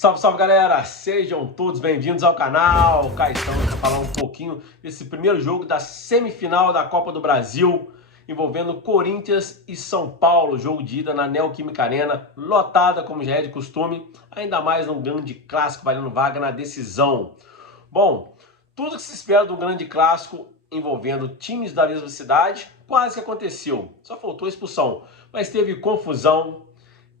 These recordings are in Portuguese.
Salve, salve galera! Sejam todos bem-vindos ao canal. Cá estamos para falar um pouquinho desse primeiro jogo da semifinal da Copa do Brasil, envolvendo Corinthians e São Paulo. Jogo de ida na Neoquímica Arena, lotada como já é de costume, ainda mais um grande clássico valendo vaga na decisão. Bom, tudo que se espera de um grande clássico envolvendo times da mesma cidade quase que aconteceu. Só faltou expulsão, mas teve confusão.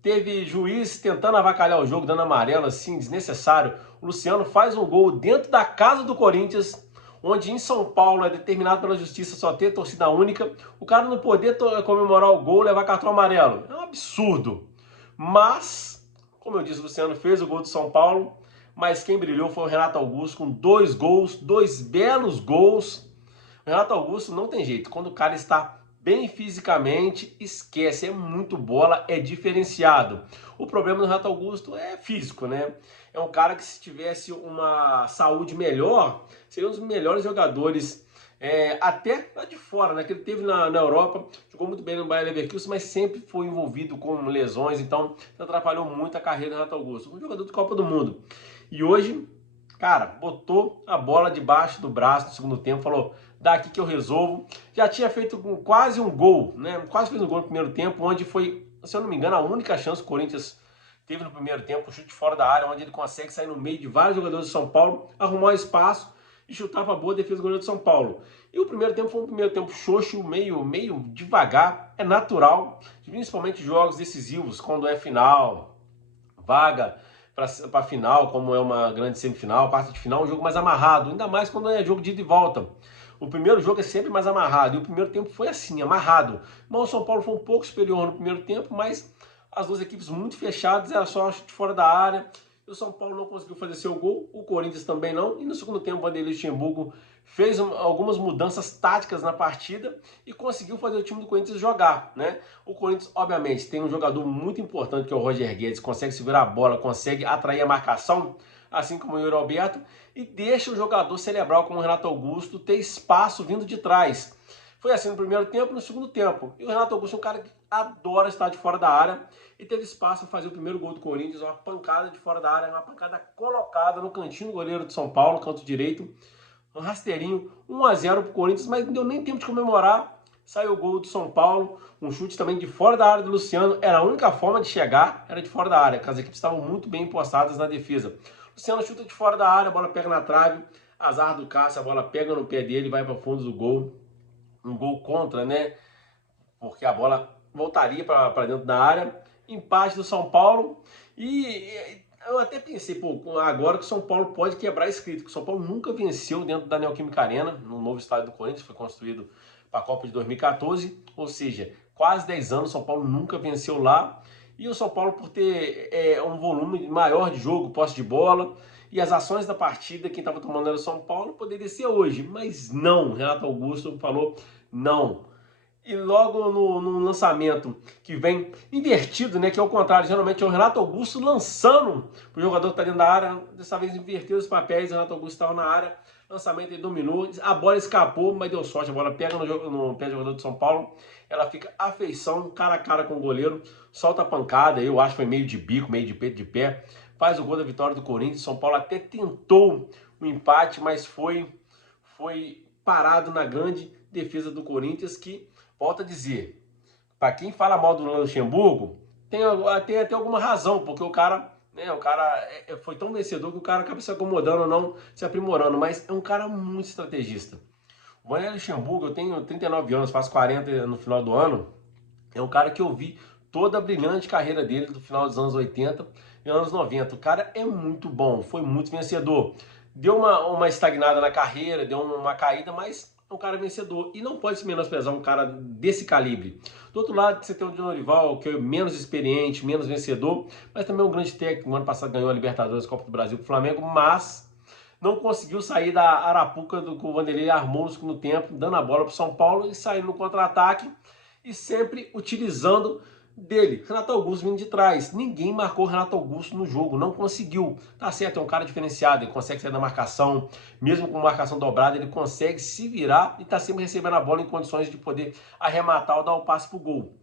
Teve juiz tentando avacalhar o jogo, dando amarelo assim, desnecessário. O Luciano faz um gol dentro da casa do Corinthians, onde em São Paulo é determinado pela justiça só ter torcida única. O cara não poder comemorar o gol, levar cartão amarelo. É um absurdo. Mas, como eu disse, o Luciano fez o gol do São Paulo, mas quem brilhou foi o Renato Augusto com 2 gols, 2 belos gols. O Renato Augusto não tem jeito, quando o cara está bem fisicamente, esquece, é muito bola, é diferenciado. O problema do Renato Augusto é físico, né? É um cara que, se tivesse uma saúde melhor, seria um dos melhores jogadores, até lá de fora, né? Que ele teve na Europa, jogou muito bem no Bayer Leverkusen, mas sempre foi envolvido com lesões, então atrapalhou muito a carreira do Renato Augusto. Um jogador de Copa do Mundo. E hoje, cara, botou a bola debaixo do braço no segundo tempo, falou: daqui que eu resolvo. Já tinha feito quase um gol, né? Quase fez um gol no primeiro tempo, onde foi, se eu não me engano, a única chance que o Corinthians teve no primeiro tempo, um chute fora da área, onde ele consegue sair no meio de vários jogadores de São Paulo, arrumar espaço e chutar para boa defesa do goleiro de São Paulo. E o primeiro tempo foi um primeiro tempo xoxo, meio devagar, é natural, principalmente jogos decisivos, quando é final, vaga para final, como é uma grande semifinal, quarta de final, um jogo mais amarrado, ainda mais quando é jogo de ida e volta. O primeiro jogo é sempre mais amarrado, e o primeiro tempo foi assim, amarrado. Mas o São Paulo foi um pouco superior no primeiro tempo, mas as duas equipes muito fechadas, era só chute fora da área. E o São Paulo não conseguiu fazer seu gol, o Corinthians também não. E no segundo tempo, o Vanderlei Luxemburgo fez algumas mudanças táticas na partida e conseguiu fazer o time do Corinthians jogar, né? O Corinthians, obviamente, tem um jogador muito importante que é o Roger Guedes, consegue segurar a bola, consegue atrair a marcação, assim como o Yuri Alberto, e deixa o jogador cerebral como o Renato Augusto ter espaço vindo de trás. Foi assim no primeiro tempo e no segundo tempo. E o Renato Augusto é um cara que adora estar de fora da área e teve espaço para fazer o primeiro gol do Corinthians, uma pancada de fora da área, uma pancada colocada no cantinho do goleiro de São Paulo, canto direito, um rasteirinho, 1-0 para o Corinthians, mas não deu nem tempo de comemorar. Saiu o gol do São Paulo, um chute também de fora da área do Luciano. Era a única forma de chegar, era de fora da área, porque as equipes estavam muito bem postadas na defesa. Luciano chuta de fora da área, a bola pega na trave, azar do Cássio, a bola pega no pé dele e vai para o fundo do gol. Um gol contra, né? Porque a bola voltaria para dentro da área. Empate do São Paulo. E eu até pensei, pô, agora que o São Paulo pode quebrar esse crítico. O São Paulo nunca venceu dentro da Neoquímica Arena, no novo estádio do Corinthians, foi construído para a Copa de 2014. Ou seja, quase 10 anos o São Paulo nunca venceu lá. E o São Paulo, por ter um volume maior de jogo, posse de bola, e as ações da partida, quem estava tomando era o São Paulo, poderia ser hoje. Mas não, Renato Augusto falou não. E logo no lançamento, que vem invertido, né? Que é o contrário, geralmente é o Renato Augusto lançando o jogador que está dentro da área. Dessa vez inverteu os papéis, o Renato Augusto estava na área, lançamento ele dominou, a bola escapou, mas deu sorte, a bola pega no pé do jogador de São Paulo, ela fica à feição, cara a cara com o goleiro, solta a pancada, eu acho que foi meio de bico, meio de peito, de pé, faz o gol da vitória do Corinthians. São Paulo até tentou o empate, mas foi parado na grande defesa do Corinthians, que, volto a dizer, para quem fala mal do Luxemburgo, tem até alguma razão, porque o cara, né, foi tão vencedor que o cara acaba se acomodando ou não, se aprimorando, mas é um cara muito estrategista. O Vanderlei Luxemburgo, eu tenho 39 anos, faço 40 no final do ano, é um cara que eu vi toda a brilhante carreira dele do final dos anos 80 e anos 90. O cara é muito bom, foi muito vencedor. Deu uma estagnada na carreira, deu uma caída, mas é um cara vencedor. E não pode se menosprezar um cara desse calibre. Do outro lado, você tem o Dorival, que é menos experiente, menos vencedor, mas também é um grande técnico. No ano passado ganhou a Libertadores, Copa do Brasil com o Flamengo, mas não conseguiu sair da arapuca que o Vanderlei armou no segundo tempo, dando a bola para o São Paulo e saindo no contra-ataque e sempre utilizando dele. Renato Augusto vindo de trás. Ninguém marcou Renato Augusto no jogo, não conseguiu. Tá certo, é um cara diferenciado, ele consegue sair da marcação, mesmo com marcação dobrada, ele consegue se virar e tá sempre recebendo a bola em condições de poder arrematar ou dar o passe pro gol.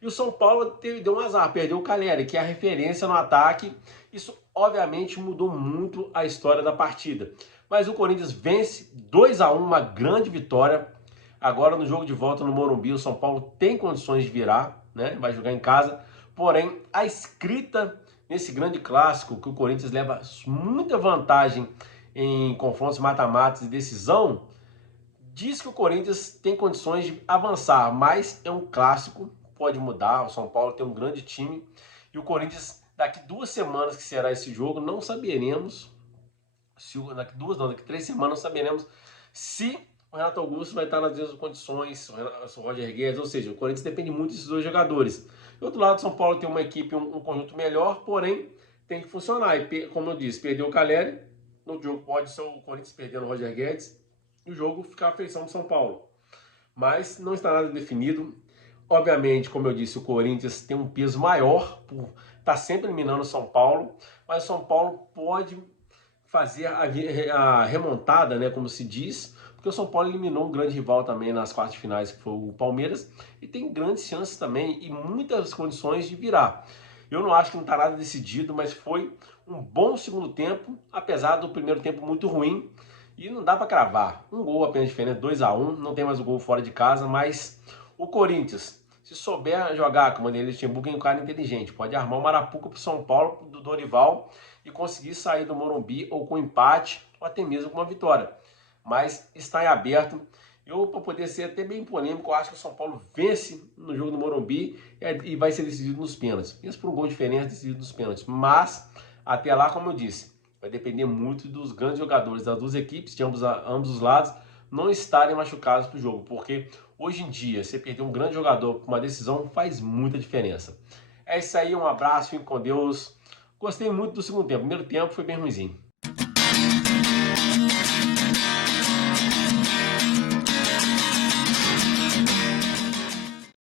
E o São Paulo deu um azar, perdeu o Caleri, que é a referência no ataque. Isso, obviamente, mudou muito a história da partida. Mas o Corinthians vence 2-1, uma grande vitória. Agora, no jogo de volta no Morumbi, o São Paulo tem condições de virar, né? Vai jogar em casa. Porém, a escrita nesse grande clássico, que o Corinthians leva muita vantagem em confrontos mata-matas e decisão, diz que o Corinthians tem condições de avançar, mas é um clássico, pode mudar. O São Paulo tem um grande time e o Corinthians, daqui 2 semanas que será esse jogo, não saberemos se daqui 3 semanas não saberemos se o Renato Augusto vai estar nas mesmas condições, o Roger Guedes, ou seja, o Corinthians depende muito desses dois jogadores. Do outro lado, o São Paulo tem uma equipe, um conjunto melhor, porém tem que funcionar. E, como eu disse, perdeu o Caleri, no jogo pode ser o Corinthians perdendo o Roger Guedes e o jogo ficar a feição do São Paulo. Mas não está nada definido. Obviamente, como eu disse, o Corinthians tem um peso maior por estar sempre eliminando o São Paulo, mas o São Paulo pode fazer a remontada, né, como se diz, porque o São Paulo eliminou um grande rival também nas quartas de finais, que foi o Palmeiras, e tem grandes chances também e muitas condições de virar. Eu não acho que não está nada decidido, mas foi um bom segundo tempo, apesar do primeiro tempo muito ruim, e não dá para cravar. Um gol apenas diferente, 2-1, não tem mais o gol fora de casa, mas o Corinthians, se souber jogar como ele Luxemburgo, é um cara inteligente, pode armar uma arapuca para o São Paulo, do Dorival, e conseguir sair do Morumbi ou com empate, ou até mesmo com uma vitória. Mas está em aberto. Eu, para poder ser até bem polêmico, eu acho que o São Paulo vence no jogo do Morumbi e vai ser decidido nos pênaltis. Isso por um gol diferente, decidido nos pênaltis. Mas, até lá, como eu disse, vai depender muito dos grandes jogadores das duas equipes, de ambos os lados, não estarem machucados para o jogo. Porque hoje em dia, você perder um grande jogador por uma decisão faz muita diferença. É isso aí, um abraço, fique com Deus. Gostei muito do segundo tempo. O primeiro tempo foi bem ruimzinho.